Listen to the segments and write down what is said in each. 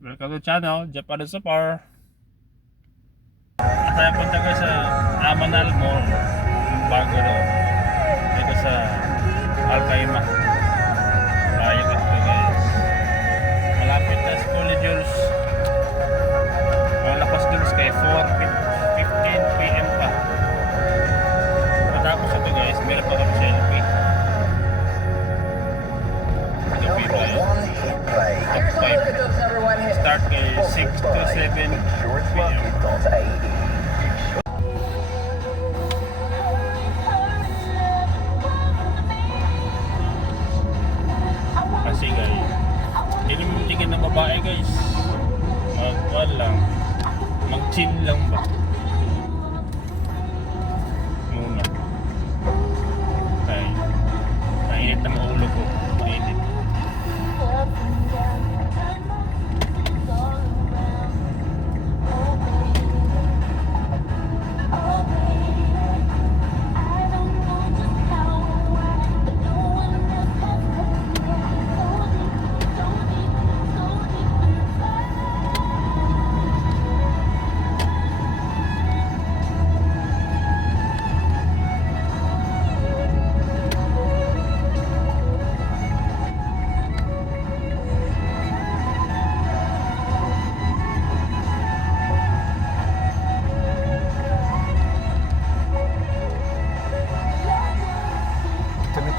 Welcome to channel, Japan Super. At tayo punta ko sa Amanal Mall. Yung bago doon. Dito sa Alcaima. Bayo ko ito guys. Malapit na sa Holy Jules. Ang lapas Jules kay 4:15 PM pa. Matapos ito guys, meron pa kami selfie. Selfie ba yun? Top 5. Start kay 6 to 7 PM. Kasi guys, hindi mo tingin ng babae guys. Mag-wall lang. Mag-chin lang ba? Muna. Ay, mainit ang ulo ko. Mainit.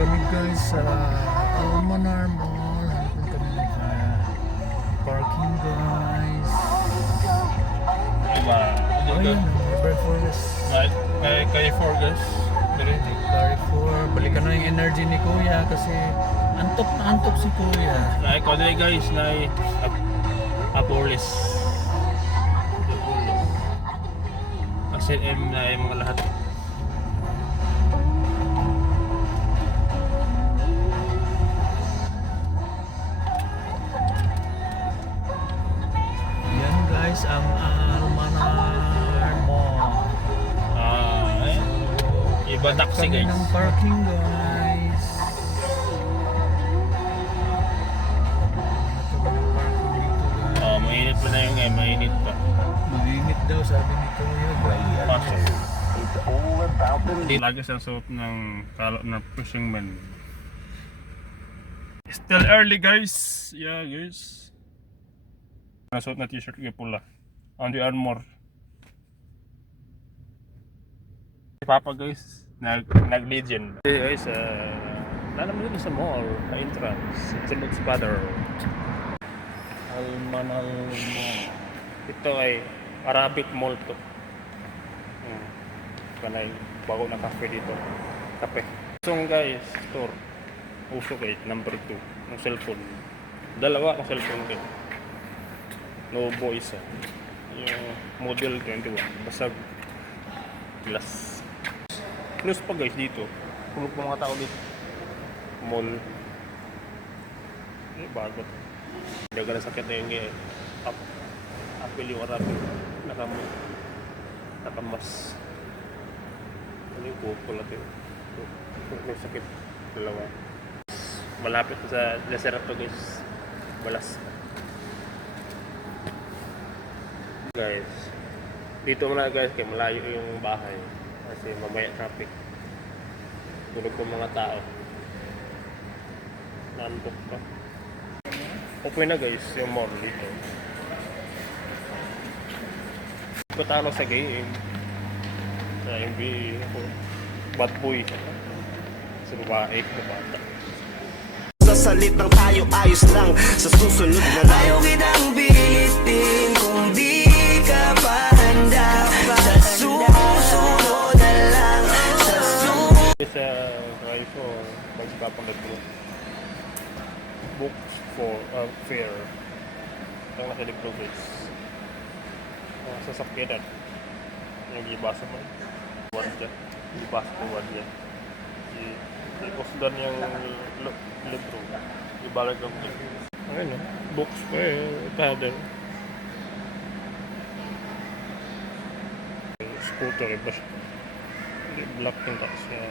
Kami guys sa Almanar Mall. Hanapin kami sa parking guys. Diba? Ayun, number 4 guys. Kay Forgas. Carrefour. Balikan na yung energy ni Kuya kasi antok na antok si Kuya. Ikaw na guys, na Apolis. Kasi na yung mga lahat. Yan guys, ang Almanar Mall. Iba taxi Kami guys. ng parking guys. Mainit pa na yung mainit pa. Mag-init daw sabi ni Kuya guys. Pasok. Lagi sa suot ng pushing man. Still early guys. Yeah guys. Nasuot na t-shirt kay pula. Under Armour. Si Papa guys, nag-legend. Okay guys, naman dito sa mall, na entrance. It's a Lux Father. Almanal Mall. Ito ay Arabic Mall to. Kanay bago na cafe dito. Kape. So guys, store. Uso guys, number 2. Ng cellphone. Dalawa ang cellphone ko. Novo isa. Yung model 21. Basag. Glass. Plus pa guys dito. Kulog pa mga tao dito. Mall. Bagot. Daga na sakit na yung apil yung Arabic. Nakamas. Ano yung kuko natin? May sakit. Dalawa. Malapit sa Laserap to guys. Balas. Guys. Dito muna guys kaya malayo yung bahay. Kasi mamaya traffic. Tulog po mga tao. Nantok pa. Okay na guys yung mall dito. Patalo sa game. Sa NBA ako. Bad boy. Sa babae, sa bata. Sa salitang tayo ayos lang. Sa susunod na lang ayaw kitang bilitin kung di ka pa handa. Sa susunod na lang. Sa susunod. Sa Carrefour, magpapagod mo. Books for fair. Ang nasa libro guys. Sa sakyanan. Yung ibasa mo. Wad dyan. Ibasa ko wad dyan. Iposdan yung libro. Ibalik lang dyan. Ano? Books fair. Father. Scooter iba siya. Black yung tax niya.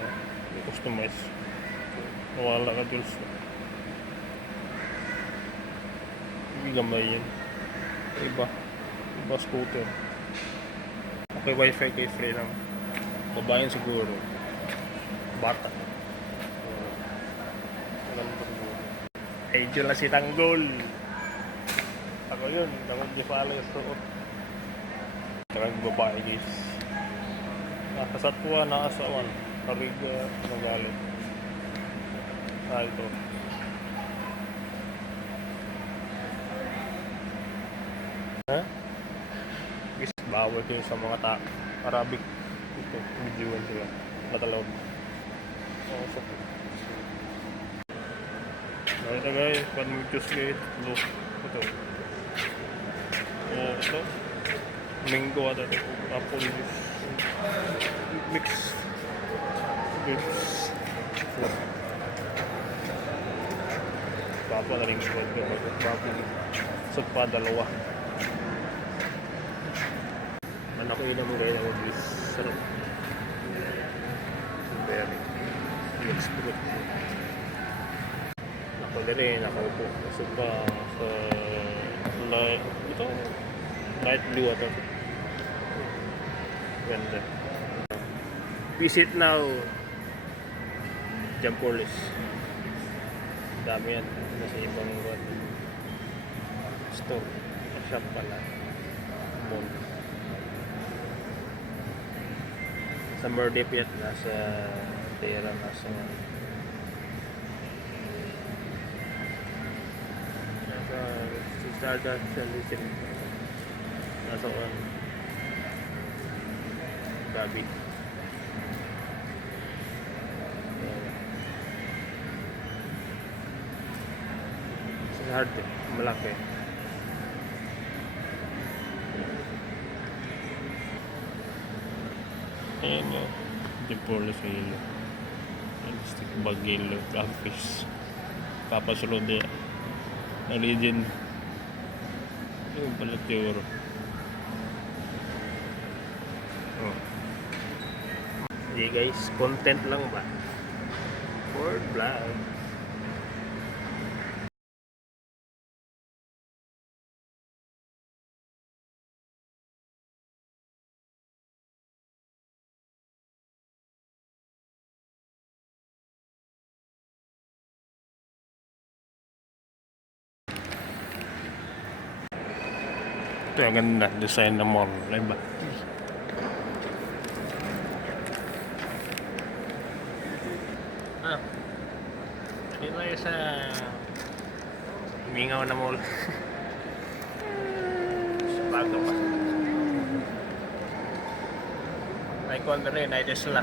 Customize. Nawala ka dun sa gamay yun. Iba scooter. Okay, wifi kay free lang. Babayan siguro. Bata. Maganda siguro. Medyo na si Tanggol. Ako yun. Dapat di pala yung suot. Talagang babae guys. Nakasatwa, nakasawan. Kariga, nagalit. Ito. Ha? Guys, bawal kayo sa mga Arabic. Ito, videoan sila. Matalaw. Oo, so. Nakita guys, pag mag-choose guys. Look, ito. Ito. Mango ata ito. Apple juice. Mix. Goods. Papa na rin ko. Papa. Sugpa, dalawa. Anak ko yun ang mga yun. Sarap. Very. Mix fruit. Ako na rin. Nakaupo. Sugpa. Sa... Ito. Light blue ata. Ganda. Visit now. Jampolis. Dami yan. Nasa ibang store. Shop pala. Mall. Sa Merdip yat. Nasa Tera. Nasa Stardust. Nasa on. Gabi. Sa hard eh. Malaki. Ayan o. Dipolis sa ilo. Stick bag ilo. Crabfish. Papasulod eh. Origin. Yung pala teoro. Oh. Hindi guys, content lang ba? For vlog. Ito yung ganda, design ng mall. Diba? Dito tayo sa Mingaw na mall. Bago pa. Ay ko na rin, ay Tesla.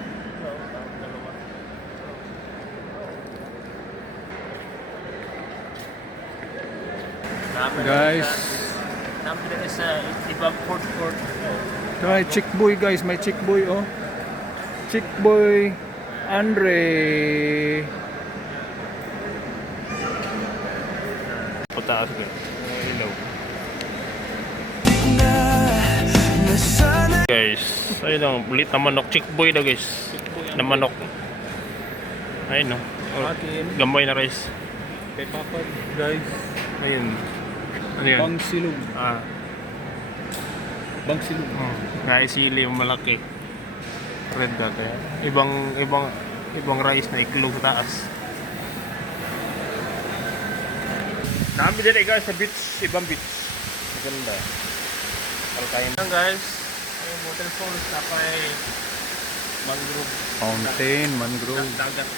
Guys, Namin na sa ibang Fort. may chick boy guys, may chick boy oh. Chick boy Andre. Pataas ka. Ilaw. Guys, ayun ang ulit na manok. Chick boy daw guys. Na manok. Ayun no. Oh, gamay na rice. Kay Papa guys. Ayun. Ano yun? Bangsilog. Bangsilog. Naisili yung malaki. Red dati. Ibang rice na iklog taas. Nami din guys sa beach, ibang beach. Maganda. Para tayo lang guys. Ay waterfalls na kay mangrove. Fountain, mangrove. Dagat.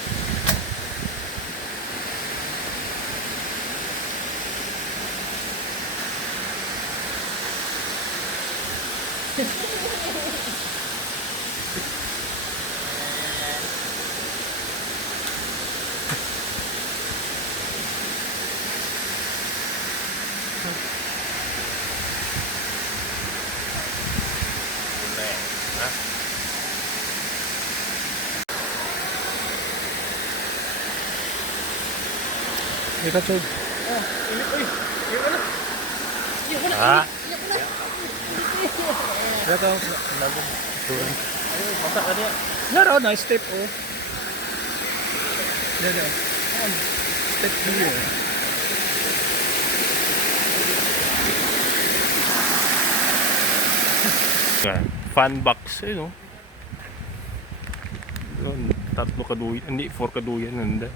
Ika chod. Ah. Ito. Masak ka niya. Naro na step oh. Dada. Step here. Fan box, eh, no? Yun, 3 kaduyan, hindi, 4 kaduyan, nanda.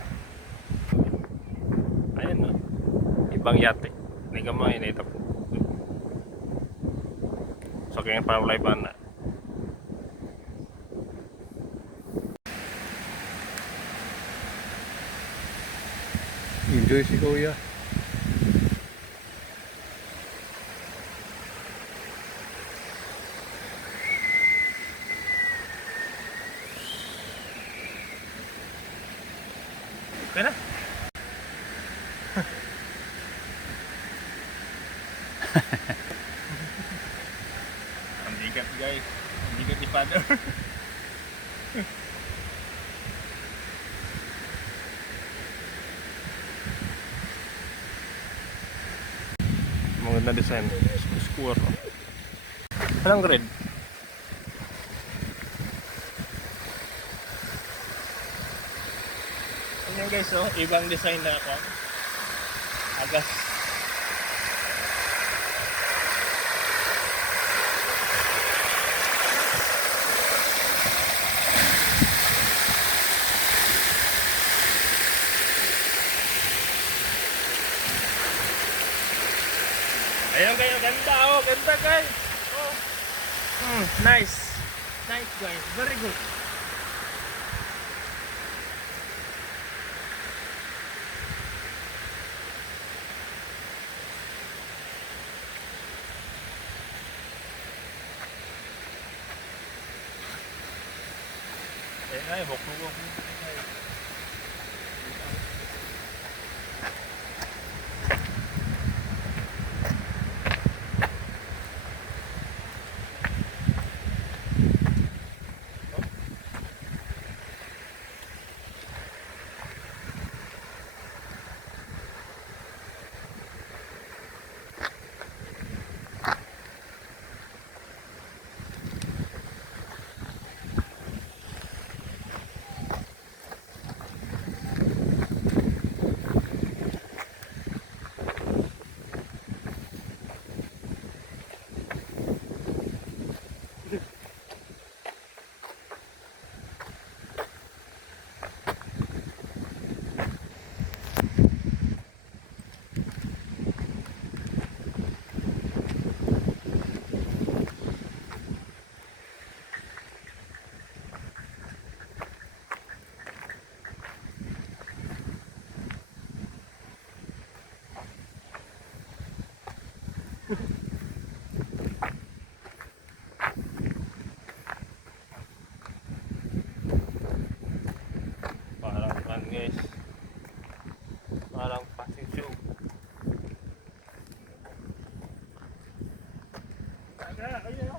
Ayan, no? Ibang yate. Hindi ka mga initap. So, kaya parang live na. Enjoy si Kuya. Kaya na. Ang bigat, guys. Ang bigat ni Father. Maganda design. Square. Anong grade? Ayan guys, oh, ibang design na ako. Agas. Ayan kayo, ganda oh, ganda guys. Oh. Nice. Nice guys, very good. Ayan ay, bok-bok. Parang kan guys. Parang passing show. Ayun,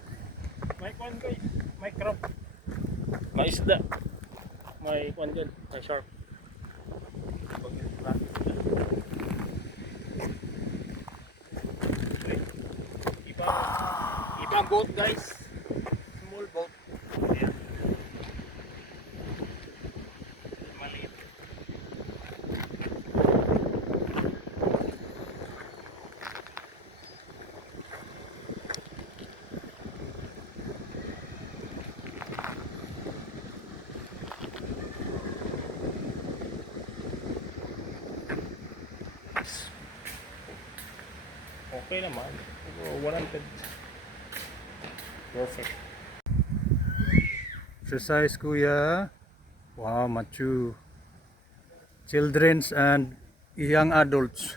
may kwan guys. May crop. May isda. May kwan dyan. May shark. Ibang boat guys. Small boat. Ayan. Maliit. Okay naman. 100. Perfect. Exercise Kuya. Wow, mature. Children's and young adults.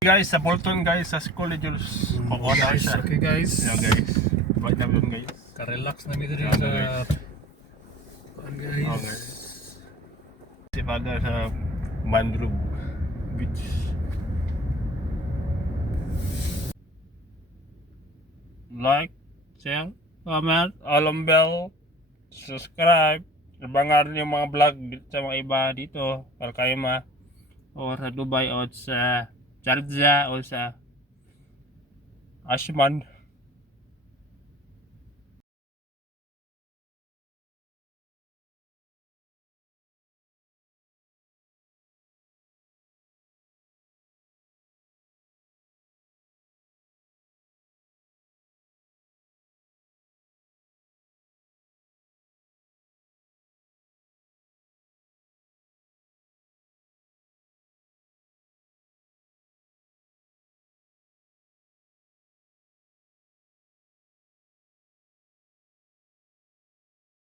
Guys, sa Bolton guys, sa School Jules. Guys, okay guys. Yeah guys. Bait na yun guys. Ka-relax na dito Yeah, sa guys. guys. Okay. Si Father sa Mangrove Beach. Like, share, comment, alarm bell, subscribe. Abangan yung mga vlog sa mga iba dito. Kalkaima. O sa Dubai o sa Sharjah o sa Ashman.